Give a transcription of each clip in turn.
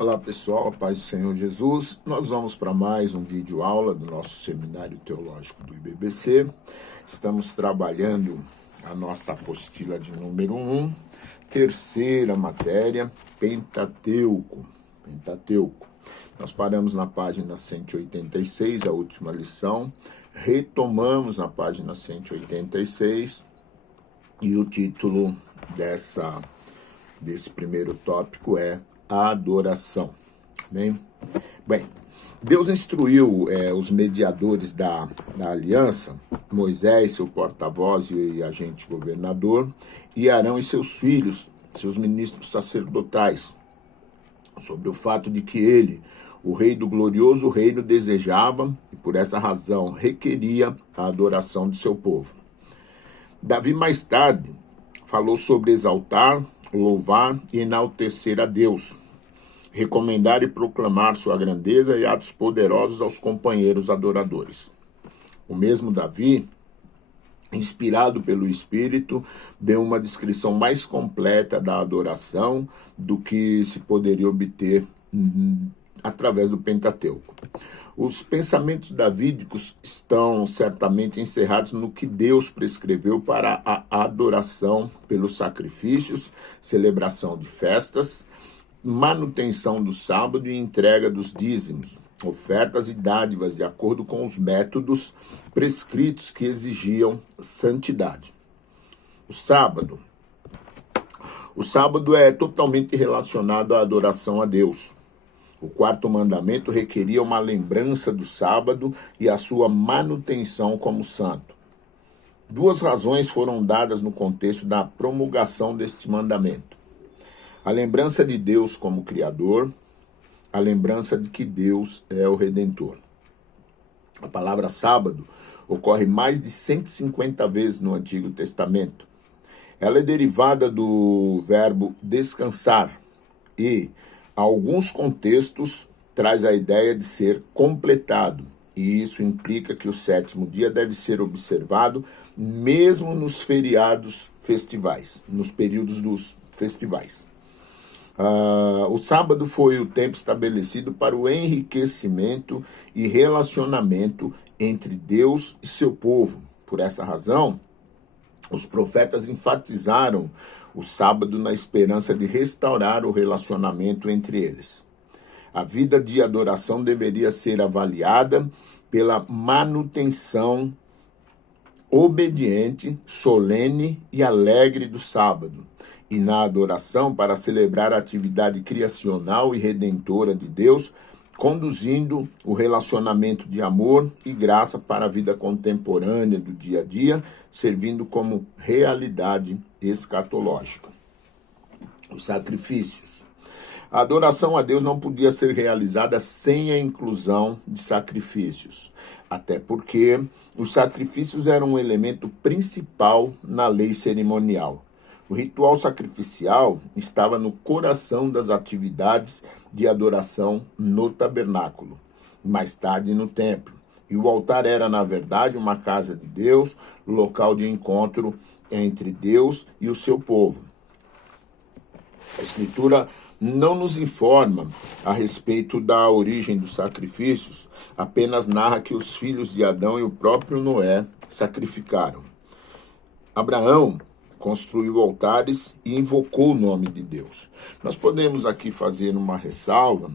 Olá pessoal, a paz do Senhor Jesus. Nós vamos para mais um vídeo aula do nosso Seminário Teológico do IBBC. Estamos trabalhando a nossa apostila de número 1, terceira matéria, Pentateuco. Nós paramos na página 186, a última lição, retomamos na página 186 e o título desse primeiro tópico é adoração. Amém? Bem, Deus instruiu os mediadores da aliança, Moisés, seu porta-voz e agente governador, e Arão e seus filhos, seus ministros sacerdotais, sobre o fato de que ele, o rei do glorioso reino, desejava e por essa razão requeria a adoração de seu povo. Davi mais tarde falou sobre exaltar, louvar e enaltecer a Deus, recomendar e proclamar sua grandeza e atos poderosos aos companheiros adoradores. O mesmo Davi, inspirado pelo Espírito, deu uma descrição mais completa da adoração do que se poderia obter através do Pentateuco. Os pensamentos davídicos estão certamente encerrados no que Deus prescreveu para a adoração pelos sacrifícios, celebração de festas, manutenção do sábado e entrega dos dízimos, ofertas e dádivas de acordo com os métodos prescritos que exigiam santidade. O sábado é totalmente relacionado à adoração a Deus. O quarto mandamento requeria uma lembrança do sábado e a sua manutenção como santo. Duas razões foram dadas no contexto da promulgação deste mandamento: a lembrança de Deus como Criador, a lembrança de que Deus é o Redentor. A palavra sábado ocorre mais de 150 vezes no Antigo Testamento. Ela é derivada do verbo descansar e, em alguns contextos, traz a ideia de ser completado. E isso implica que o sétimo dia deve ser observado mesmo nos feriados festivais, nos períodos dos festivais. O sábado foi o tempo estabelecido para o enriquecimento e relacionamento entre Deus e seu povo. Por essa razão, os profetas enfatizaram o sábado na esperança de restaurar o relacionamento entre eles. A vida de adoração deveria ser avaliada pela manutenção obediente, solene e alegre do sábado, e na adoração para celebrar a atividade criacional e redentora de Deus, conduzindo o relacionamento de amor e graça para a vida contemporânea do dia a dia, servindo como realidade escatológica. Os sacrifícios. A adoração a Deus não podia ser realizada sem a inclusão de sacrifícios, até porque os sacrifícios eram um elemento principal na lei cerimonial. O ritual sacrificial estava no coração das atividades de adoração no tabernáculo, mais tarde no templo. E o altar era, na verdade, uma casa de Deus, local de encontro entre Deus e o seu povo. A Escritura não nos informa a respeito da origem dos sacrifícios, apenas narra que os filhos de Adão e o próprio Noé sacrificaram. Abraão construiu altares e invocou o nome de Deus. Nós podemos aqui fazer uma ressalva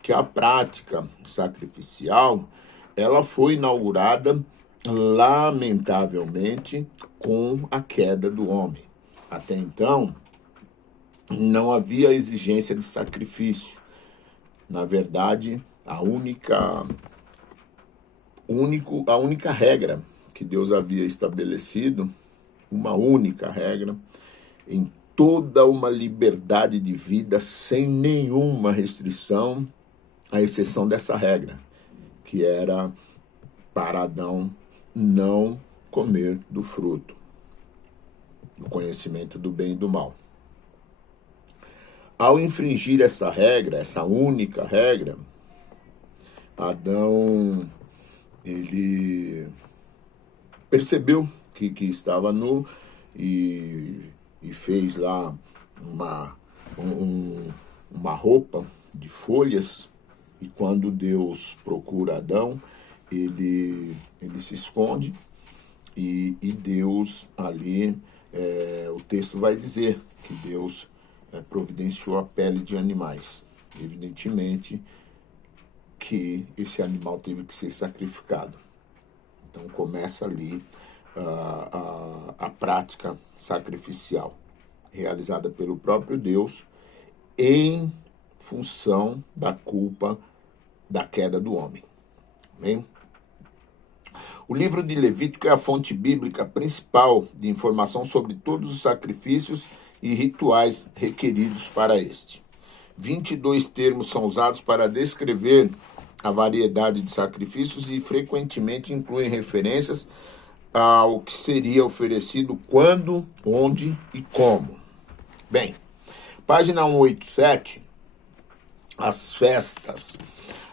que a prática sacrificial, ela foi inaugurada, lamentavelmente, com a queda do homem. Até então, não havia exigência de sacrifício. Na verdade, a única regra que Deus havia estabelecido, uma única regra, em toda uma liberdade de vida, sem nenhuma restrição, à exceção dessa regra, que era para Adão não comer do fruto, do conhecimento do bem e do mal. Ao infringir essa regra, essa única regra, Adão, ele percebeu que estava nu e fez lá uma roupa de folhas, e quando Deus procura Adão, ele se esconde, e Deus ali, o texto vai dizer que Deus providenciou a pele de animais. Evidentemente que esse animal teve que ser sacrificado. Então começa ali a prática sacrificial, realizada pelo próprio Deus em função da culpa da queda do homem. Amém? O livro de Levítico é a fonte bíblica principal de informação sobre todos os sacrifícios e rituais requeridos para este. 22 termos são usados para descrever a variedade de sacrifícios e frequentemente incluem referências ao que seria oferecido quando, onde e como. Bem, página 187, as festas.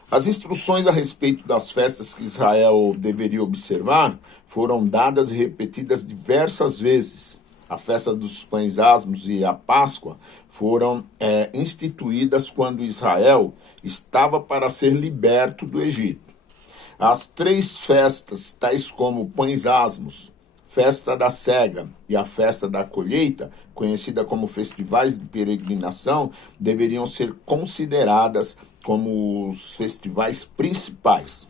As instruções a respeito das festas que Israel deveria observar foram dadas e repetidas diversas vezes. A festa dos pães asmos e a Páscoa foram instituídas quando Israel estava para ser liberto do Egito. As 3 festas, tais como pães asmos, festa da cega e a festa da colheita, conhecida como festivais de peregrinação, deveriam ser consideradas como os festivais principais.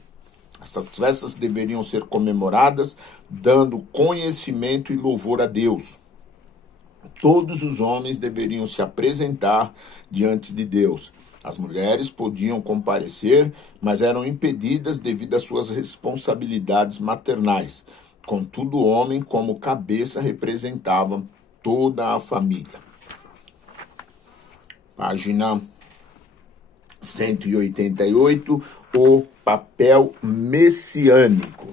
Essas festas deveriam ser comemoradas dando conhecimento e louvor a Deus. Todos os homens deveriam se apresentar diante de Deus. As mulheres podiam comparecer, mas eram impedidas devido às suas responsabilidades maternais. Contudo, o homem, como cabeça, representava toda a família. Página 188, o papel messiânico.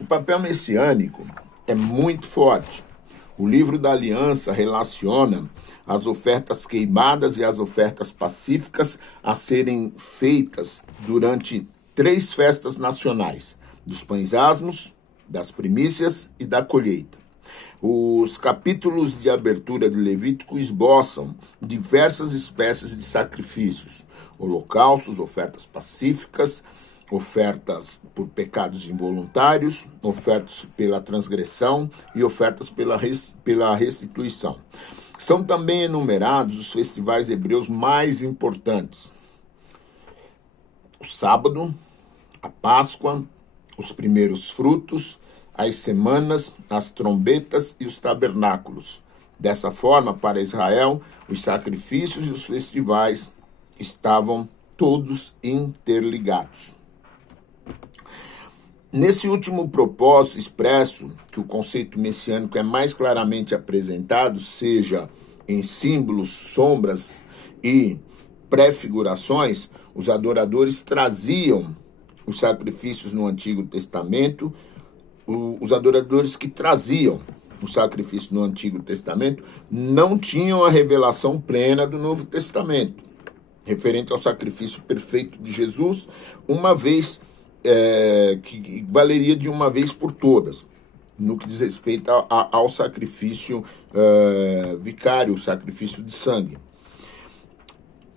O papel messiânico é muito forte. O livro da Aliança relaciona as ofertas queimadas e as ofertas pacíficas a serem feitas durante 3 festas nacionais, dos pães asmos, das primícias e da colheita. Os capítulos de abertura de Levítico esboçam diversas espécies de sacrifícios, holocaustos, ofertas pacíficas, ofertas por pecados involuntários, ofertas pela transgressão e ofertas pela restituição. São também enumerados os festivais hebreus mais importantes: o sábado, a Páscoa, os primeiros frutos, as semanas, as trombetas e os tabernáculos. Dessa forma, para Israel, os sacrifícios e os festivais estavam todos interligados. Nesse último propósito expresso, que o conceito messiânico é mais claramente apresentado, seja em símbolos, sombras e prefigurações, os adoradores traziam os sacrifícios no Antigo Testamento. Os adoradores que traziam o sacrifício no Antigo Testamento não tinham a revelação plena do Novo Testamento, referente ao sacrifício perfeito de Jesus, uma vez que valeria de uma vez por todas, no que diz respeito ao sacrifício vicário, o sacrifício de sangue.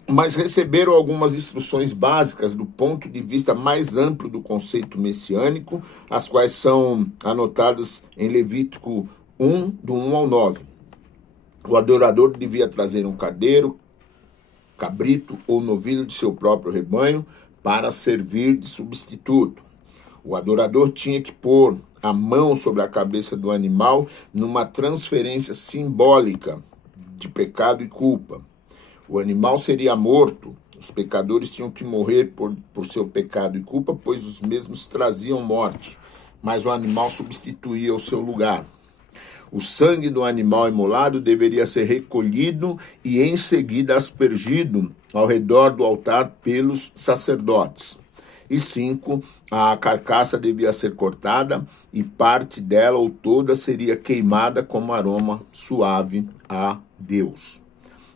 Mas receberam algumas instruções básicas do ponto de vista mais amplo do conceito messiânico, as quais são anotadas em Levítico 1, do 1 ao 9. O adorador devia trazer um carneiro, cabrito ou novilho de seu próprio rebanho para servir de substituto. O adorador tinha que pôr a mão sobre a cabeça do animal numa transferência simbólica de pecado e culpa. O animal seria morto, os pecadores tinham que morrer por seu pecado e culpa, pois os mesmos traziam morte, mas o animal substituía o seu lugar. O sangue do animal imolado deveria ser recolhido e em seguida aspergido ao redor do altar pelos sacerdotes. E 5, a carcaça devia ser cortada e parte dela ou toda seria queimada como aroma suave a Deus.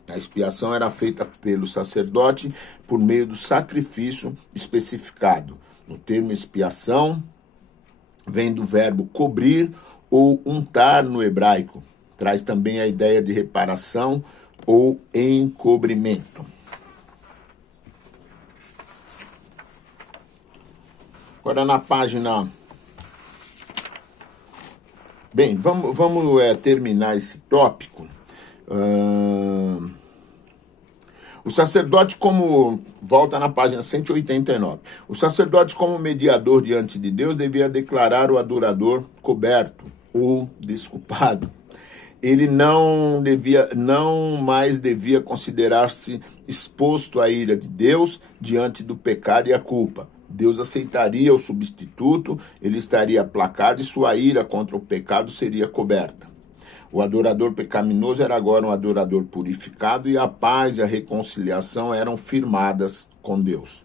A expiação era feita pelo sacerdote por meio do sacrifício especificado. O termo expiação vem do verbo cobrir ou untar no hebraico. Traz também a ideia de reparação ou encobrimento. Agora na página... Bem, vamos terminar esse tópico. O sacerdote volta na página 189. O sacerdote como mediador diante de Deus devia declarar o adorador coberto ou desculpado. Ele não mais devia considerar-se exposto à ira de Deus diante do pecado e a culpa. Deus aceitaria o substituto, ele estaria aplacado e sua ira contra o pecado seria coberta. O adorador pecaminoso era agora um adorador purificado e a paz e a reconciliação eram firmadas com Deus.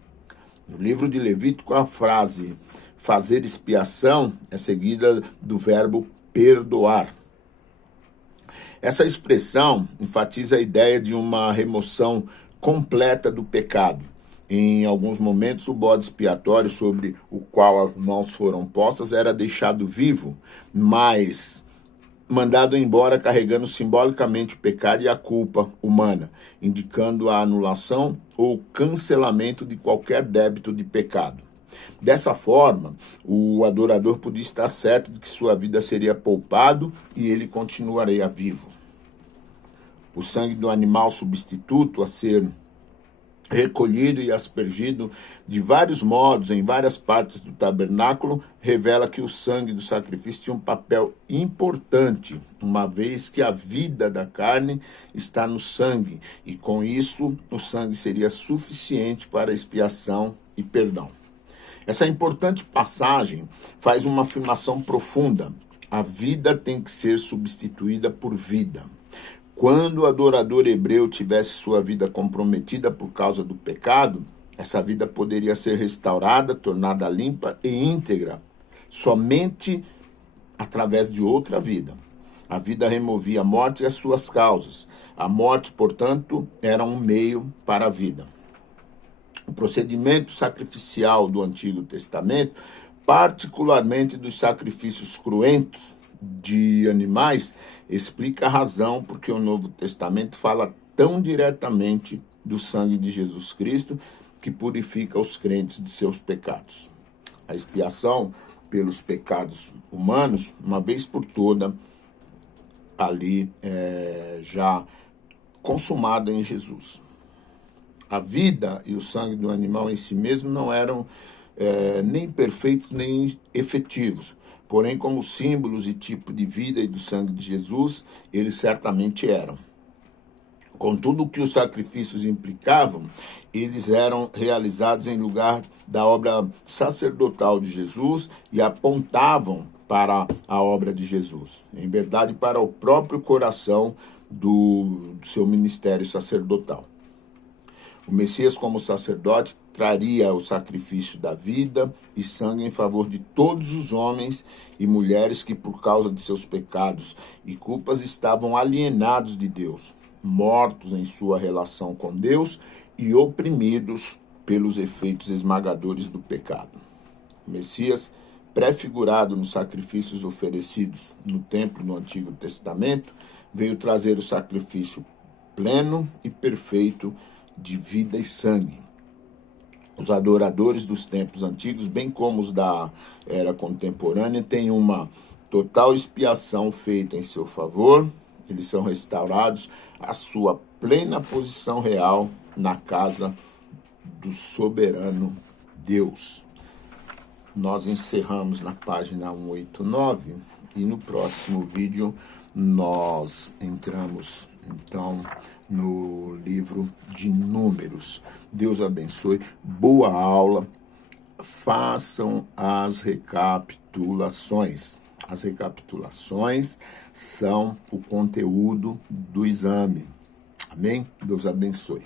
No livro de Levítico, a frase fazer expiação é seguida do verbo perdoar. Essa expressão enfatiza a ideia de uma remoção completa do pecado. Em alguns momentos, o bode expiatório sobre o qual as mãos foram postas era deixado vivo, mas mandado embora carregando simbolicamente o pecado e a culpa humana, indicando a anulação ou cancelamento de qualquer débito de pecado. Dessa forma, o adorador podia estar certo de que sua vida seria poupado e ele continuaria vivo. O sangue do animal substituto a ser recolhido e aspergido de vários modos em várias partes do tabernáculo, revela que o sangue do sacrifício tinha um papel importante, uma vez que a vida da carne está no sangue, e com isso o sangue seria suficiente para expiação e perdão. Essa importante passagem faz uma afirmação profunda: a vida tem que ser substituída por vida. Quando o adorador hebreu tivesse sua vida comprometida por causa do pecado, essa vida poderia ser restaurada, tornada limpa e íntegra, somente através de outra vida. A vida removia a morte e as suas causas. A morte, portanto, era um meio para a vida. O procedimento sacrificial do Antigo Testamento, particularmente dos sacrifícios cruentos de animais, explica a razão porque o Novo Testamento fala tão diretamente do sangue de Jesus Cristo, que purifica os crentes de seus pecados. A expiação pelos pecados humanos, uma vez por toda, ali já consumada em Jesus. A vida e o sangue do animal em si mesmo não eram nem perfeitos nem efetivos. Porém, como símbolos e tipo de vida e do sangue de Jesus, eles certamente eram. Com tudo o que os sacrifícios implicavam, eles eram realizados em lugar da obra sacerdotal de Jesus e apontavam para a obra de Jesus. Em verdade, para o próprio coração do seu ministério sacerdotal. O Messias, como sacerdote, traria o sacrifício da vida e sangue em favor de todos os homens e mulheres que, por causa de seus pecados e culpas, estavam alienados de Deus, mortos em sua relação com Deus e oprimidos pelos efeitos esmagadores do pecado. O Messias, prefigurado nos sacrifícios oferecidos no templo no Antigo Testamento, veio trazer o sacrifício pleno e perfeito de vida e sangue. Os adoradores dos tempos antigos, bem como os da era contemporânea, têm uma total expiação feita em seu favor. Eles são restaurados à sua plena posição real na casa do soberano Deus. Nós encerramos na página 189 e no próximo vídeo nós entramos, então, no livro de Números. Deus abençoe, boa aula, façam as recapitulações. As recapitulações são o conteúdo do exame. Amém? Deus abençoe.